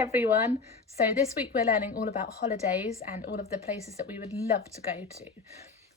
everyone. So this week we're learning all about holidays and all of the places that we would love to go to.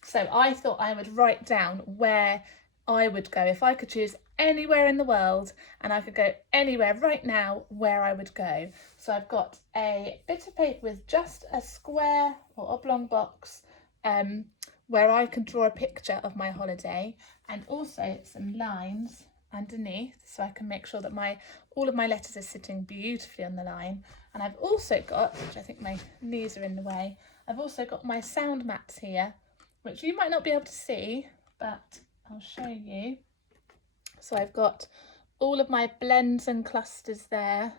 So I thought I would write down where I would go if I could choose anywhere in the world, and I could go anywhere right now where I would go. So I've got a bit of paper with just a square or oblong box where I can draw a picture of my holiday, and also some lines underneath so I can make sure that all of my letters are sitting beautifully on the line. And I've also got, which I think my knees are in the way, I've also got my sound mats here, which you might not be able to see, but I'll show you. So I've got all of my blends and clusters there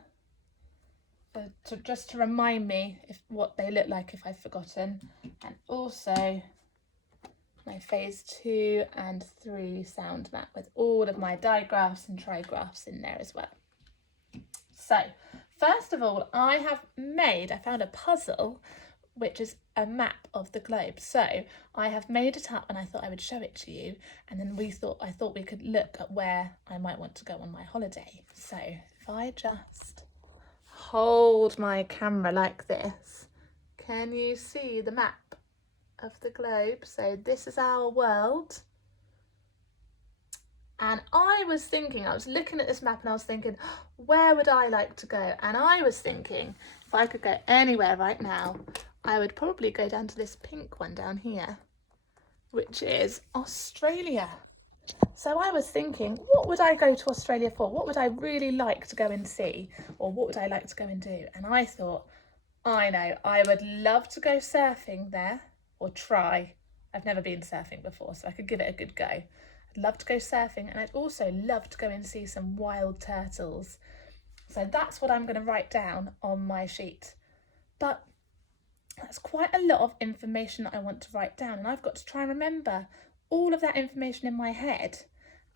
just to remind me what they look like if I've forgotten, and also my phase 2 and 3 sound map with all of my digraphs and trigraphs in there as well. So first of all, I found a puzzle which is a map of the globe. So I have made it up and I thought I would show it to you, and then I thought we could look at where I might want to go on my holiday. So if I just hold my camera like this, can you see the map of the globe? So this is our world, and I was looking at this map and I was thinking, where would I like to go? And I was thinking, if I could go anywhere right now, I would probably go down to this pink one down here, which is Australia. So I was thinking, what would I go to Australia for? What would I really like to go and see? Or what would I like to go and do? And I thought, I know, I would love to go surfing there, or try. I've never been surfing before, so I could give it a good go. I'd love to go surfing, and I'd also love to go and see some wild turtles. So that's what I'm going to write down on my sheet. But that's quite a lot of information that I want to write down, and I've got to try and remember all of that information in my head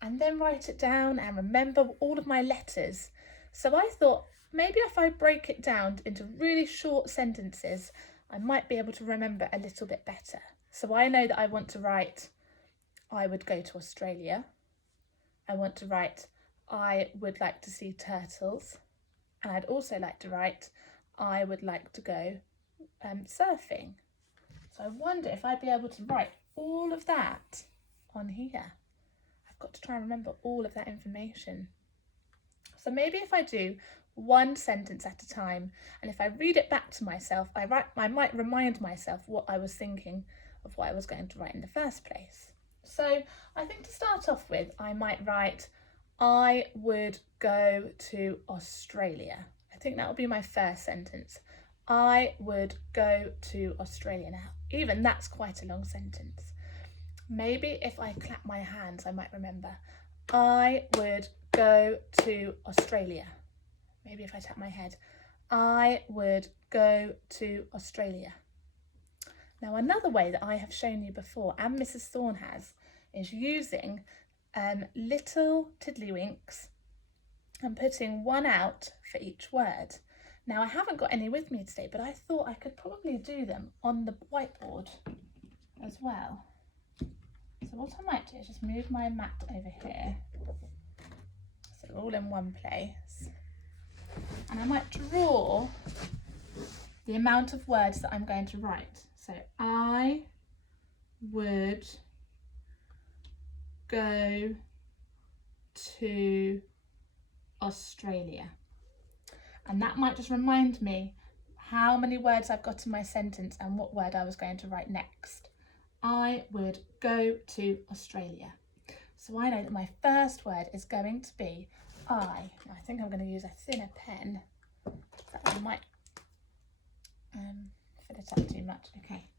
and then write it down and remember all of my letters. So I thought maybe if I break it down into really short sentences, I might be able to remember a little bit better. So I know that I want to write, I would go to Australia. I want to write, I would like to see turtles. And I'd also like to write, I would like to go surfing. So I wonder if I'd be able to write all of that on here. I've got to try and remember all of that information. So maybe if I do one sentence at a time, and if I read it back to myself, I might remind myself what I was thinking of what I was going to write in the first place. So I think to start off with, I might write, I would go to Australia. I think that would be my first sentence. I would go to Australia. Now, even that's quite a long sentence. Maybe if I clap my hands, I might remember. I would go to Australia. Maybe if I tap my head. I would go to Australia. Now, another way that I have shown you before, and Mrs. Thorne has, is using little Tiddlywinks and putting one out for each word. Now, I haven't got any with me today, but I thought I could probably do them on the whiteboard as well. So what I might do is just move my mat over here, so they're all in one place. And I might draw the amount of words that I'm going to write. So I would go to Australia. And that might just remind me how many words I've got in my sentence and what word I was going to write next. I would go to Australia. So I know that my first word is going to be I. Now I think I'm going to use a thinner pen. That might fill it up too much. Okay.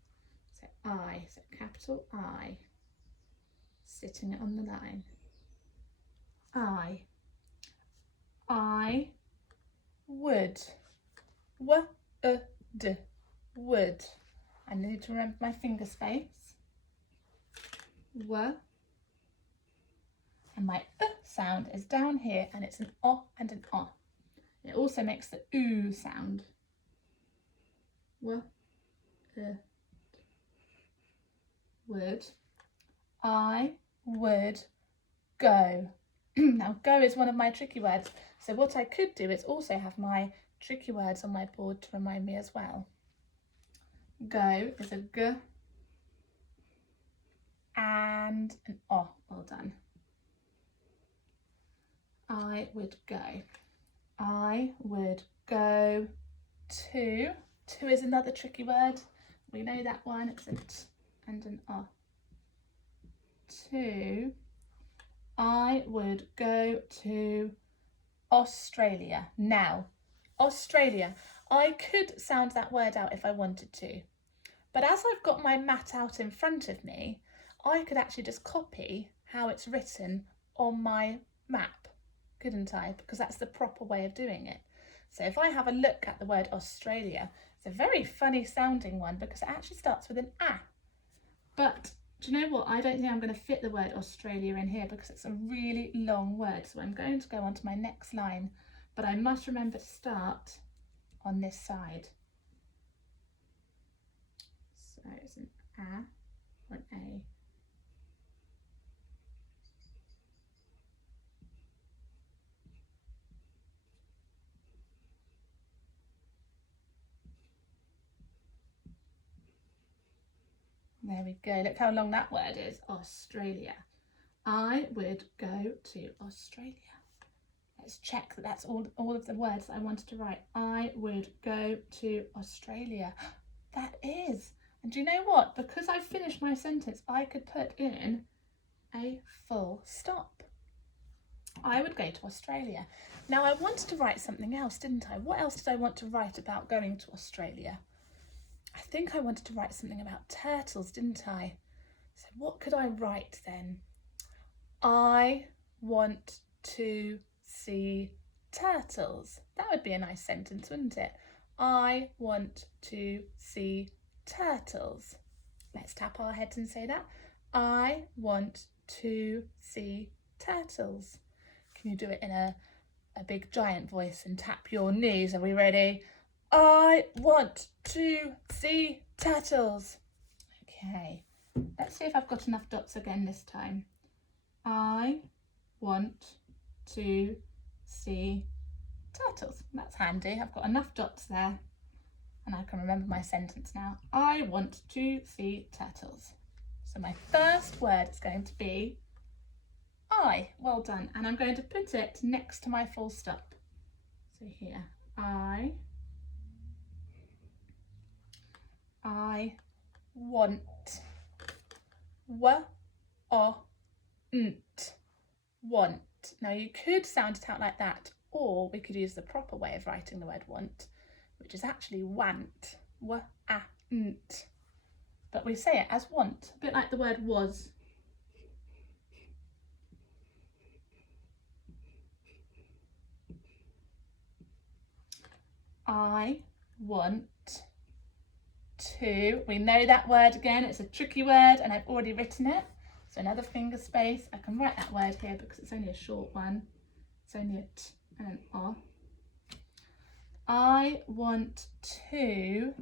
So I, so capital I, sitting on the line. I would. Would. I need to remember my finger space. And my sound is down here, and it's an O and an O. It also makes the oo sound. Would. I would go. Now, go is one of my tricky words. So what I could do is also have my tricky words on my board to remind me as well. Go is a G and an O. Well done. I would go. I would go to. To is another tricky word. We know that one. It's a T and an O. To. I would go to Australia. Now, Australia. I could sound that word out if I wanted to. But as I've got my mat out in front of me, I could actually just copy how it's written on my map, couldn't I? Because that's the proper way of doing it. So if I have a look at the word Australia, it's a very funny sounding one because it actually starts with an A. But do you know what? I don't think I'm going to fit the word Australia in here because it's a really long word. So I'm going to go on to my next line, but I must remember to start on this side. So it's an A or an A. There we go. Look how long that word is. Australia. I would go to Australia. Let's check that that's all of the words that I wanted to write. I would go to Australia. That is. And do you know what? Because I've finished my sentence, I could put in a full stop. I would go to Australia. Now I wanted to write something else, didn't I? What else did I want to write about going to Australia? I think I wanted to write something about turtles, didn't I? So what could I write then? I want to see turtles. That would be a nice sentence, wouldn't it? I want to see turtles. Let's tap our heads and say that. I want to see turtles. Can you do it in a big giant voice and tap your knees? Are we ready? I want to see turtles. Okay, let's see if I've got enough dots again this time. I want to see turtles. That's handy. I've got enough dots there and I can remember my sentence now. I want to see turtles. So my first word is going to be I. Well done. And I'm going to put it next to my full stop. So here, I want. Want. Now you could sound it out like that, or we could use the proper way of writing the word want, which is actually want. But we say it as want, a bit like the word was. I want to. We know that word again. It's a tricky word and I've already written it. So another finger space. I can write that word here because it's only a short one. It's only a T and an O. I want to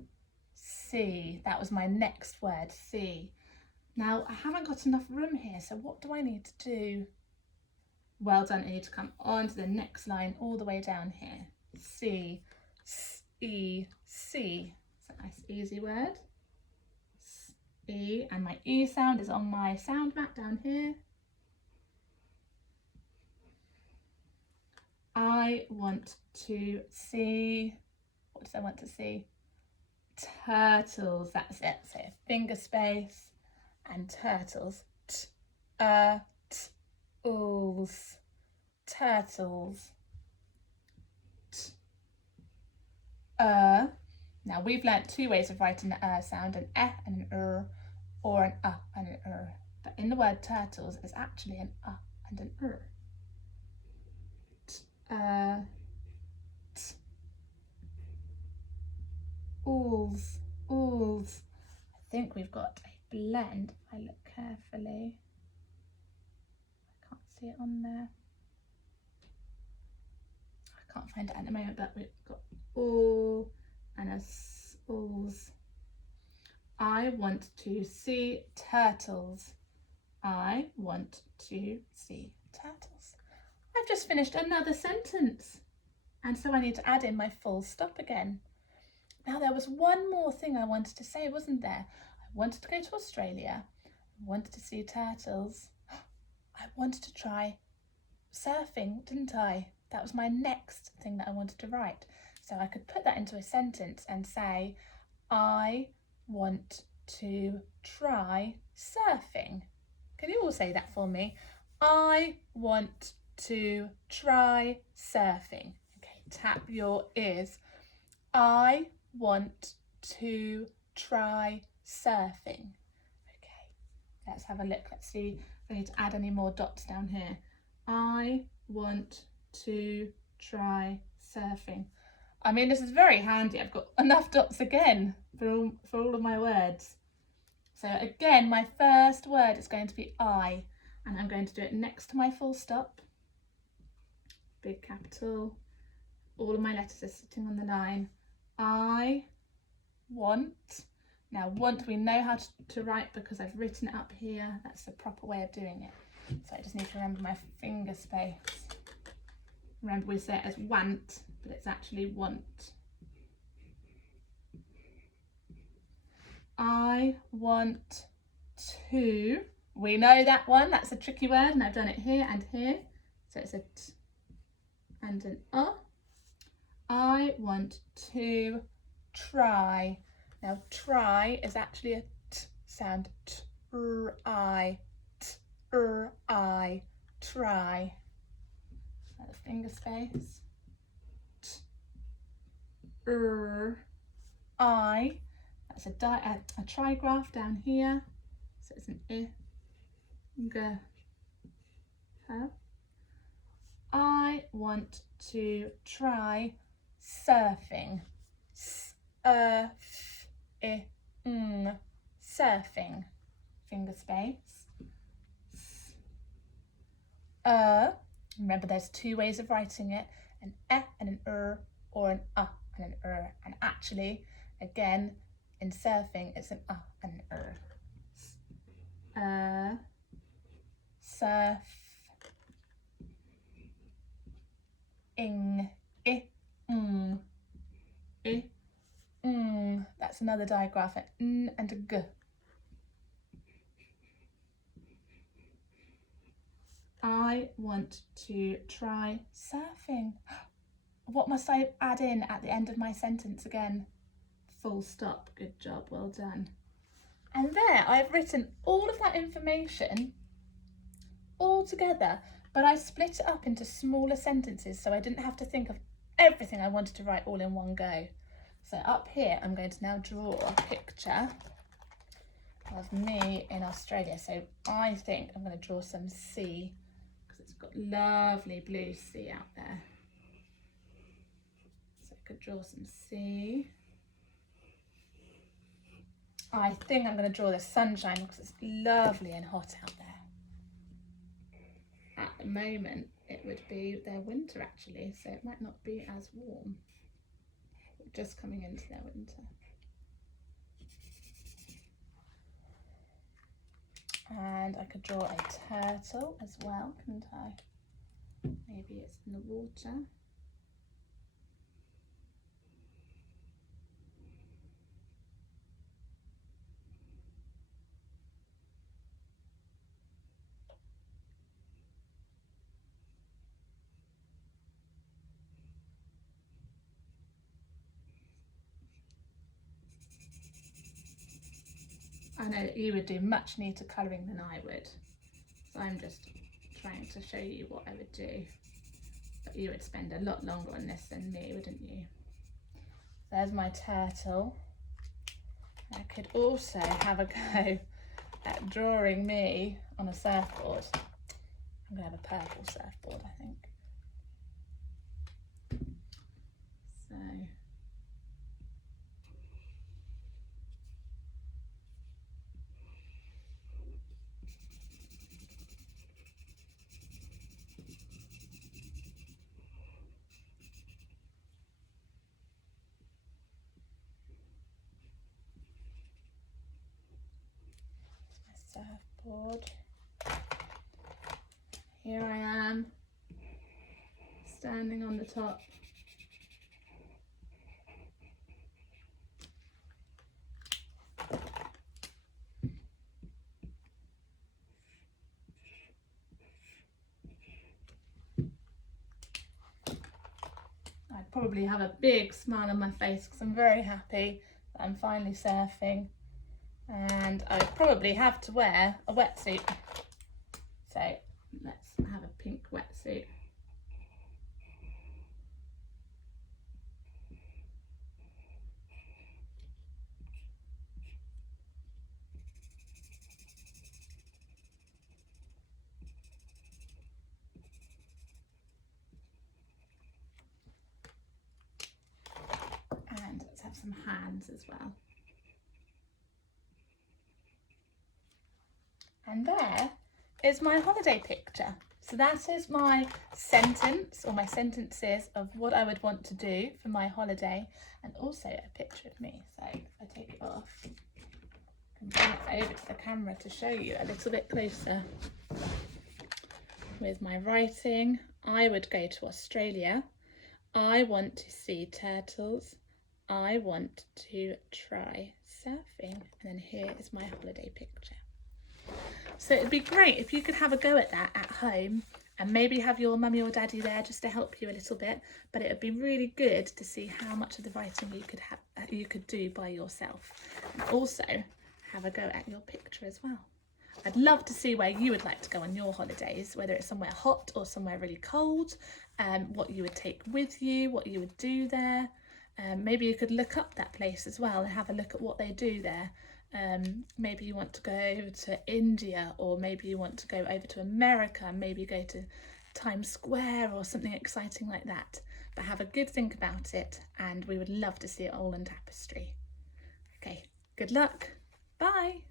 see. That was my next word, see. Now I haven't got enough room here, so what do I need to do? Well done, I need to come on to the next line all the way down here. See, see. It's a nice easy word. E, and my E sound is on my sound mat down here. I want to see, what does I want to see? Turtles, that's it. So finger space and turtles. Turtles. Turtles. Now we've learnt two ways of writing the sound, an and an or an and an But in the word turtles, it's actually an and an Ools. I think we've got a blend. If I look carefully, I can't see it on there. I can't find it at the moment, but we've got all and a ools. I want to see turtles. I want to see turtles. I've just finished another sentence. And so I need to add in my full stop again. Now there was one more thing I wanted to say, wasn't there? I wanted to go to Australia. I wanted to see turtles. I wanted to try surfing, didn't I? That was my next thing that I wanted to write. So I could put that into a sentence and say, I want to try surfing. Can you all say that for me? I want to try surfing. Okay, tap your ears. I want to try surfing. Okay, let's have a look. Let's see if I need to add any more dots down here. I want to try surfing. I mean, this is very handy. I've got enough dots again for all of my words. So again, my first word is going to be I, and I'm going to do it next to my full stop. Big capital. All of my letters are sitting on the line. I want. Now, want we know how to write because I've written it up here. That's the proper way of doing it. So I just need to remember my finger space. Remember, we say it as want, but it's actually want. I want to. We know that one. That's a tricky word, and I've done it here and here. So it's a t and an I want to try. Now, try is actually a t sound. Try. Try. The finger space. I. That's a trigraph down here. So it's an I. G. Huh? I want to try surfing. Surfing. Finger space. Remember, there's two ways of writing it: an and an or an and an And actually, again, in surfing, it's an and an surf. That's another digraph, an N and a G. I want to try surfing. What must I add in at the end of my sentence again? Full stop. Good job, well done. And there, I've written all of that information all together, but I split it up into smaller sentences so I didn't have to think of everything I wanted to write all in one go. So up here, I'm going to now draw a picture of me in Australia. So I think I'm going to draw some sea because it's got lovely blue sea out there. So I could draw some sea. I think I'm going to draw the sunshine because it's lovely and hot out there. At the moment, it would be their winter actually, so it might not be as warm. We're just coming into their winter. And I could draw a turtle as well, couldn't I? Maybe it's in the water. I know that you would do much neater colouring than I would, so I'm just trying to show you what I would do. But you would spend a lot longer on this than me, wouldn't you? There's my turtle. I could also have a go at drawing me on a surfboard. I'm going to have a purple surfboard, I think. So surfboard. Here I am, standing on the top probably have a big smile on my face because I'm very happy that I'm finally surfing, and I would probably have to wear a wetsuit. So let's have a pink wetsuit. And let's have some hands as well. And there is my holiday picture. So that is my sentence, or my sentences of what I would want to do for my holiday, and also a picture of me. So if I take it off, I can bring it over to the camera to show you a little bit closer. With my writing, I would go to Australia. I want to see turtles. I want to try surfing. And then here is my holiday picture. So it'd be great if you could have a go at that at home, and maybe have your mummy or daddy there just to help you a little bit. But it would be really good to see how much of the writing you could do by yourself, and also have a go at your picture as well. I'd love to see where you would like to go on your holidays, whether it's somewhere hot or somewhere really cold, what you would take with you, what you would do there. Maybe you could look up that place as well and have a look at what they do there. Maybe you want to go over to India, or maybe you want to go over to America, maybe go to Times Square or something exciting like that. But have a good think about it, and we would love to see it all on tapestry. Okay, good luck. Bye.